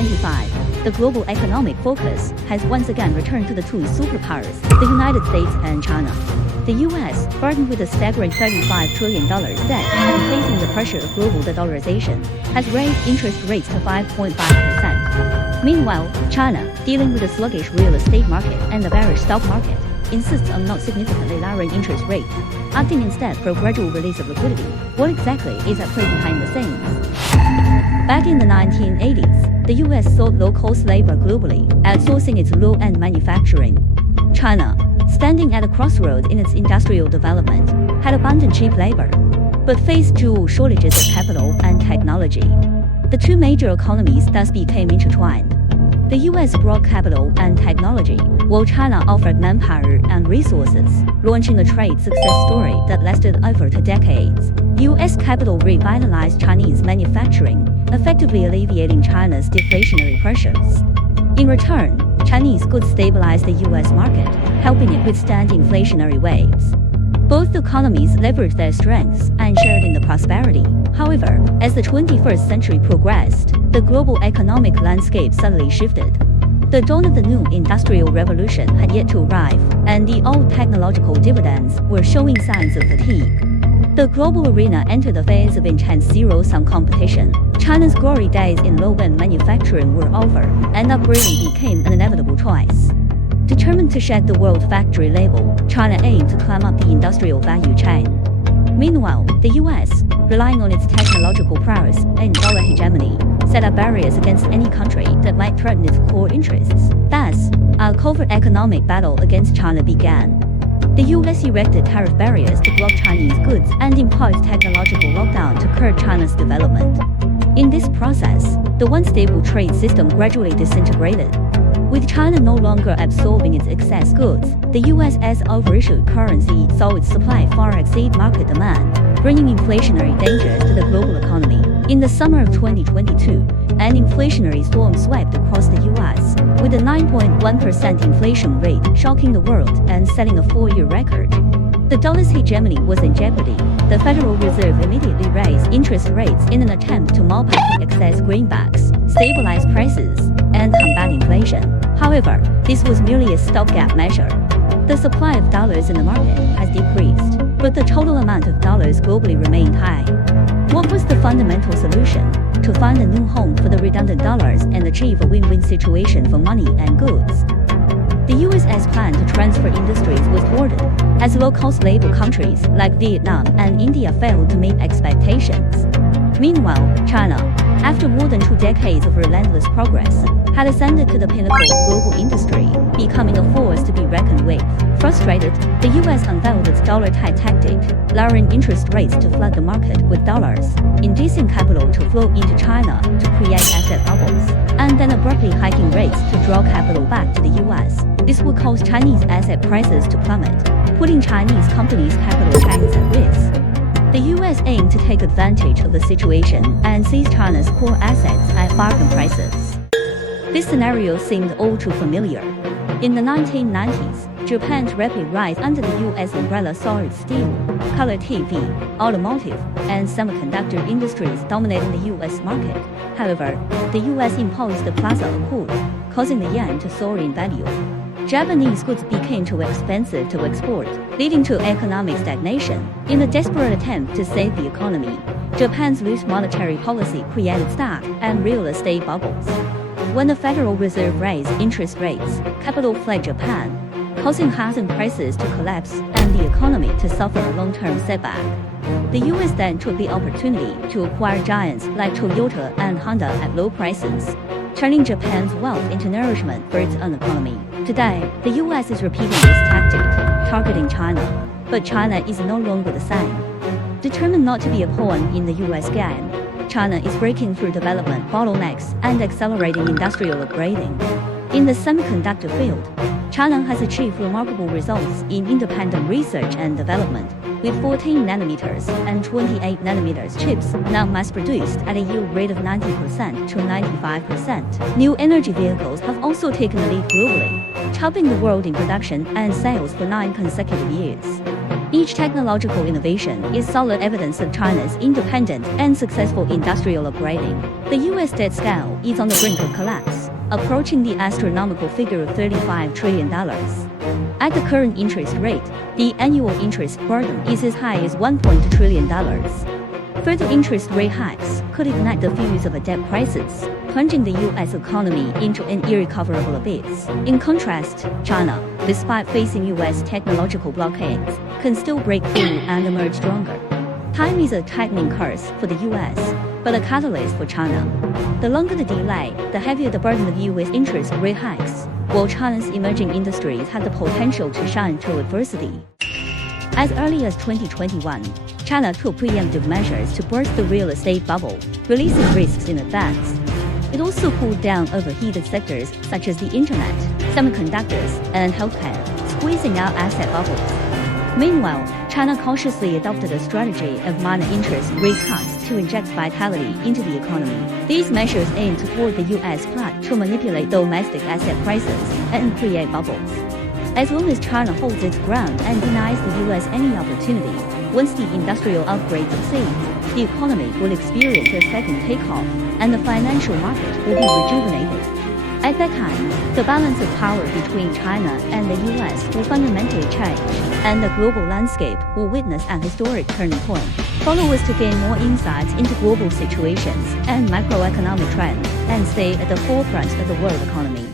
2025, the global economic focus has once again returned to the two superpowers, the United States and China. The US, burdened with a staggering $35 trillion debt and facing the pressure of global dollarization, has raised interest rates to 5.5%. Meanwhile, China, dealing with a sluggish real estate market and a bearish stock market, insists on not significantly lowering interest rates, opting instead for a gradual release of liquidity. What exactly is at play behind the scenes? Back in the 1980s, the US sought low-cost labor globally, outsourcing its low-end manufacturing. China, standing at a crossroads in its industrial development, had abundant cheap labor, but faced dual shortages of capital and technology. The two major economies thus became intertwined. The US brought capital and technology, while China offered manpower and resources, launching a trade success story that lasted over 2 decades. US capital revitalized Chinese manufacturing, effectively alleviating China's deflationary pressures. In return, Chinese goods stabilized the US market, helping it withstand inflationary waves. Both economies leveraged their strengths and shared in the prosperity. However, as the 21st century progressed, the global economic landscape suddenly shifted. The dawn of the new industrial revolution had yet to arrive, and the old technological dividends were showing signs of fatigue. The global arena entered a phase of intense zero-sum competition. China's glory days in low-end manufacturing were over, and upgrading became an inevitable choice. Determined to shed the world factory label, China aimed to climb up the industrial value chain. Meanwhile, the US, relying on its technological prowess and dollar hegemony, set up barriers against any country that might threaten its core interests. Thus, a covert economic battle against China began. The US erected tariff barriers to block Chinese goods and imposed technological lockdown to curb China's development. In this process, the once stable trade system gradually disintegrated. With China no longer absorbing its excess goods, the US's overissued currency saw its supply far exceed market demand, bringing inflationary dangers to the global economy. In the summer of 2022, an inflationary storm swept across the US, with a 9.1% inflation rate shocking the world and setting a 4-year record. The dollar's hegemony was in jeopardy. The Federal Reserve immediately raised interest rates in an attempt to mop up the excess greenbacks, stabilize prices, and combat inflation. However, this was merely a stopgap measure. The supply of dollars in the market has decreased, but the total amount of dollars globally remained high. What was the fundamental solution? To find a new home for the redundant dollars and achieve a win-win situation for money and goods. The US's plan to transfer industries was thwarted, as low-cost labor countries like Vietnam and India failed to meet expectations. Meanwhile, China, after more than 2 decades of relentless progress, had ascended to the pinnacle of global industry, becoming a force to be reckoned with. Frustrated, the US unveiled its dollar-tight tactic, lowering interest rates to flood the market with dollars, inducing capital to flow into China to create asset bubbles, and then abruptly hiking rates to draw capital back to the US. This would cause Chinese asset prices to plummet, putting Chinese companies' capital gains at risk. The US aimed to take advantage of the situation and seize China's core assets at bargain prices. This scenario seemed all too familiar. In the 1990s, Japan's rapid rise under the US umbrella saw its steel, color TV, automotive, and semiconductor industries dominating the US market. However, the US imposed the Plaza Accord, causing the yen to soar in value. Japanese goods became too expensive to export, leading to economic stagnation. In a desperate attempt to save the economy, Japan's loose monetary policy created stock and real estate bubbles. When the Federal Reserve raised interest rates, capital fled Japan, causing housing prices to collapse and the economy to suffer a long-term setback. The US then took the opportunity to acquire giants like Toyota and Honda at low prices, turning Japan's wealth into nourishment for its own economy. Today, the US is repeating this tactic, targeting China. But China is no longer the same. Determined not to be a pawn in the US game, China is breaking through development bottlenecks and accelerating industrial upgrading. In the semiconductor field, China has achieved remarkable results in independent research and development, with 14 nanometers and 28 nanometers chips now mass-produced at a yield rate of 90% to 95%. New energy vehicles have also taken the lead globally, topping the world in production and sales for 9 consecutive years. Each technological innovation is solid evidence of China's independent and successful industrial upgrading. The US debt scale is on the brink of collapse, approaching the astronomical figure of $35 trillion. At the current interest rate, the annual interest burden is as high as $1.2 trillion. Further interest rate hikes could ignite the fuse of a debt crisis, plunging the U.S. economy into an irrecoverable abyss. In contrast, China, despite facing U.S. technological blockades, can still break through and emerge stronger. Time is a tightening curse for the U.S., but a catalyst for China. The longer the delay, the heavier the burden of U.S. interest rate hikes, while China's emerging industries have the potential to shine through adversity. As early as 2021, China took preemptive measures to burst the real estate bubble, releasing risks in advance. It also cooled down overheated sectors such as the internet, semiconductors, and healthcare, squeezing out asset bubbles. Meanwhile, China cautiously adopted a strategy of minor interest rate cuts to inject vitality into the economy. These measures aim to thwart the U.S. plot to manipulate domestic asset prices and create bubbles. As long as China holds its ground and denies the U.S. any opportunity, once the industrial upgrade succeeds, the economy will experience a second takeoff, and the financial market will be rejuvenated. At that time, the balance of power between China and the U.S. will fundamentally change, and the global landscape will witness an historic turning point. Follow us to gain more insights into global situations and macroeconomic trends, and stay at the forefront of the world economy.